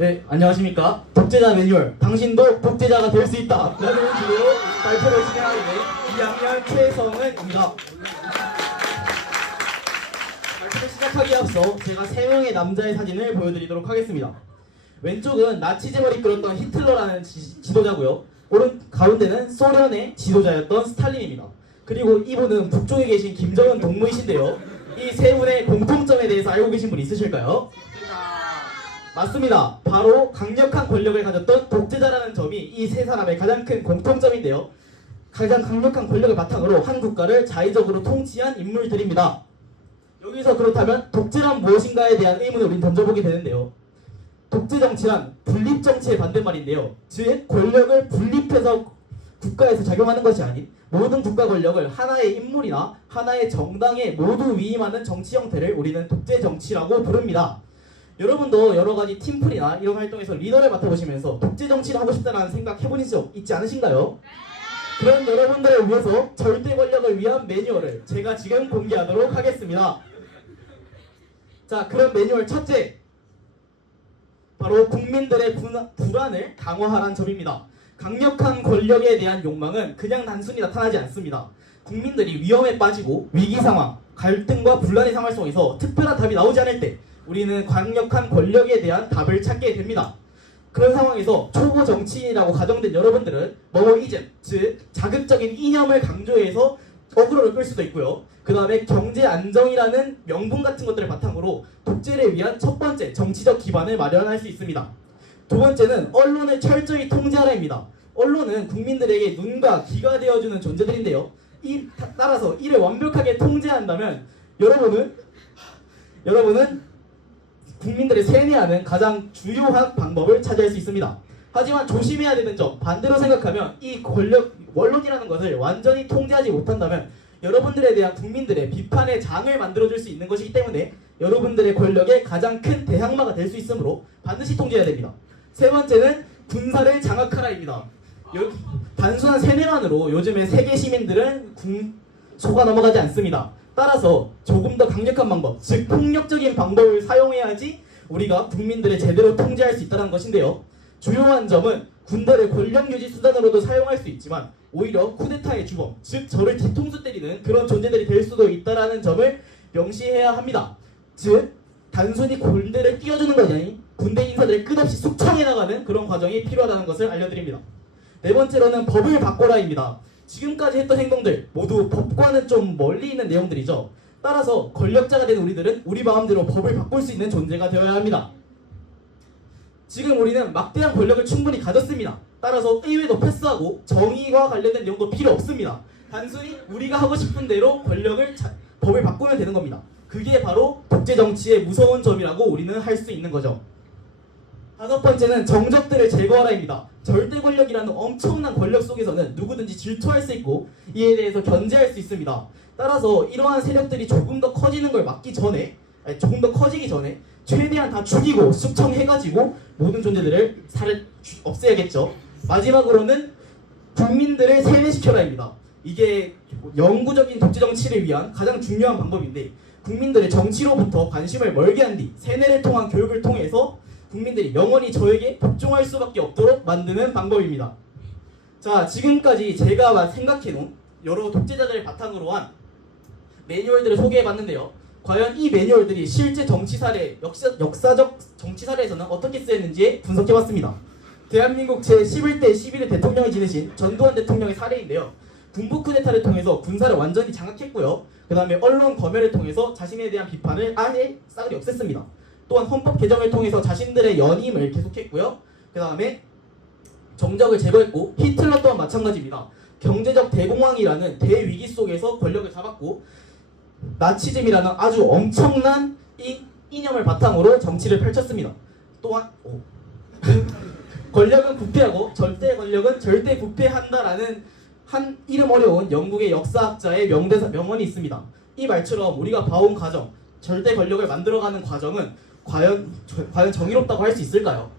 네, 안녕하십니까. 독재자 매뉴얼, 당신도 독재자가 될 수 있다 라는 주제로 발표를 진행하게 된 2학년 최성은입니다. 발표를 시작하기에 앞서 제가 3명의 남자의 사진을 보여드리도록 하겠습니다. 왼쪽은 나치즘을 이끌었던 히틀러라는 지도자고요. 가운데는 소련의 지도자였던 스탈린입니다. 그리고 이분은 북쪽에 계신 김정은 동무이신데요. 이 세 분의 공통점에 대해서 알고 계신 분 있으실까요? 맞습니다. 바로 강력한 권력을 가졌던 독재자라는 점이 이 세 사람의 가장 큰 공통점인데요. 가장 강력한 권력을 바탕으로 한 국가를 자의적으로 통치한 인물들입니다. 여기서 그렇다면 독재란 무엇인가에 대한 의문을 우린 던져보게 되는데요. 독재 정치란 분립 정치의 반대말인데요. 즉 권력을 분립해서 국가에서 작용하는 것이 아닌 모든 국가 권력을 하나의 인물이나 하나의 정당에 모두 위임하는 정치 형태를 우리는 독재 정치라고 부릅니다. 여러분도 여러가지 팀플이나 이런 활동에서 리더를 맡아보시면서 독재 정치를 하고 싶다는 생각 해보신 적 있지 않으신가요? 그런 여러분들을 위해서 절대 권력을 위한 매뉴얼을 제가 지금 공개하도록 하겠습니다. 자, 그런 매뉴얼 첫째, 바로 국민들의 불안을 강화하라는 점입니다. 강력한 권력에 대한 욕망은 그냥 단순히 나타나지 않습니다. 국민들이 위험에 빠지고 위기 상황, 갈등과 분란의 상황 속에서 특별한 답이 나오지 않을 때 우리는 강력한 권력에 대한 답을 찾게 됩니다. 그런 상황에서 초보 정치인이라고 가정된 여러분들은 뭐뭐이즘, 즉 자극적인 이념을 강조해서 어그로를 끌 수도 있고요. 그 다음에 경제 안정이라는 명분 같은 것들을 바탕으로 독재를 위한 첫 번째 정치적 기반을 마련할 수 있습니다. 두 번째는 언론을 철저히 통제하라입니다. 언론은 국민들에게 눈과 귀가 되어주는 존재들인데요. 따라서 이를 완벽하게 통제한다면 여러분은 국민들을 세뇌하는 가장 주요한 방법을 차지할 수 있습니다. 하지만 조심해야 되는 점, 반대로 생각하면 이 언론이라는 것을 완전히 통제하지 못한다면 여러분들에 대한 국민들의 비판의 장을 만들어줄 수 있는 것이기 때문에 여러분들의 권력의 가장 큰 대항마가 될 수 있으므로 반드시 통제해야 됩니다. 세 번째는 군사를 장악하라입니다. 단순한 세뇌만으로 요즘의 세계 시민들은 속아 넘어가지 않습니다. 따라서 조금 더 강력한 방법, 즉 폭력적인 방법을 사용해야지 우리가 국민들을 제대로 통제할 수 있다는 것인데요. 주요한 점은 군대를 권력 유지 수단으로도 사용할 수 있지만 오히려 쿠데타의 주범, 즉 저를 뒤통수 때리는 그런 존재들이 될 수도 있다는 점을 명시해야 합니다. 즉 단순히 군대를 띄워주는 것이 아닌 군대 인사들을 끝없이 숙청해 나가는 그런 과정이 필요하다는 것을 알려드립니다. 네 번째로는 법을 바꿔라입니다. 지금까지 했던 행동들 모두 법과는 좀 멀리 있는 내용들이죠. 따라서 권력자가 된 우리들은 우리 마음대로 법을 바꿀 수 있는 존재가 되어야 합니다. 지금 우리는 막대한 권력을 충분히 가졌습니다. 따라서 의회도 패스하고 정의와 관련된 내용도 필요 없습니다. 단순히 우리가 하고 싶은 대로 법을 바꾸면 되는 겁니다. 그게 바로 독재 정치의 무서운 점이라고 우리는 할 수 있는 거죠. 다섯 번째는 정적들을 제거하라입니다. 절대 권력이라는 엄청난 권력 속에서는 누구든지 질투할 수 있고 이에 대해서 견제할 수 있습니다. 따라서 이러한 세력들이 조금 더 커지기 전에 최대한 다 죽이고 숙청해가지고 모든 존재들을 없애야겠죠. 마지막으로는 국민들을 세뇌시켜라입니다. 이게 영구적인 독재 정치를 위한 가장 중요한 방법인데 국민들의 정치로부터 관심을 멀게 한 뒤 세뇌를 통한 교육을 통해서 국민들이 영원히 저에게 복종할 수밖에 없도록 만드는 방법입니다. 자, 지금까지 제가 생각해놓은 여러 독재자들을 바탕으로 한 매뉴얼들을 소개해봤는데요. 과연 이 매뉴얼들이 실제 정치 사례, 역사적 정치 사례에서는 어떻게 쓰였는지 분석해봤습니다. 대한민국 제11대 11회 대통령이 지내신 전두환 대통령의 사례인데요. 군부 쿠데타를 통해서 군사를 완전히 장악했고요. 그 다음에 언론 검열을 통해서 자신에 대한 비판을 아예 싸그리 없앴습니다. 또한 헌법 개정을 통해서 자신들의 연임을 계속했고요. 그 다음에 정적을 제거했고 히틀러 또한 마찬가지입니다. 경제적 대공황이라는 대위기 속에서 권력을 잡았고 나치즘이라는 아주 엄청난 이념을 바탕으로 정치를 펼쳤습니다. 또한 권력은 부패하고 절대 권력은 절대 부패한다라는 한 이름 어려운 영국의 역사학자의 명언이 있습니다. 이 말처럼 우리가 봐온 과정, 절대 권력을 만들어가는 과정은 과연 정의롭다고 할 수 있을까요?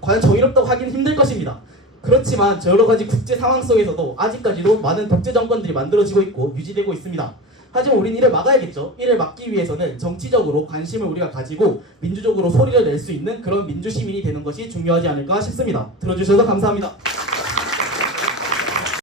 과연 정의롭다고 하기는 힘들 것입니다. 그렇지만 여러 가지 국제 상황 속에서도 아직까지도 많은 독재 정권들이 만들어지고 있고 유지되고 있습니다. 하지만 우린 이를 막아야겠죠. 이를 막기 위해서는 정치적으로 관심을 우리가 가지고 민주적으로 소리를 낼 수 있는 그런 민주시민이 되는 것이 중요하지 않을까 싶습니다. 들어주셔서 감사합니다.